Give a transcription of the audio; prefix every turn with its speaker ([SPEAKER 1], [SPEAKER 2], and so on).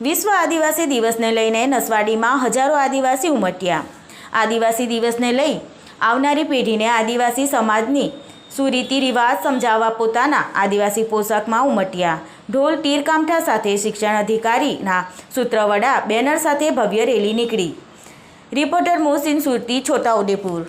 [SPEAKER 1] વિશ્વ આદિવાસી દિવસને લઈને નસવાડીમાં હજારો આદિવાસી ઉમટ્યા. આદિવાસી દિવસને લઈ આવનારી પેઢીને આદિવાસી સમાજની સુરીતિ રિવાજ સમજાવવા પોતાના આદિવાસી પોશાકમાં ઉમટ્યા. ઢોલ, તીર, કામઠા સાથે શિક્ષણ અધિકારીના સૂત્રવડા બેનર સાથે ભવ્ય રેલી નીકળી. રિપોર્ટર મોહસિન સુરતી, છોટાઉદેપુર.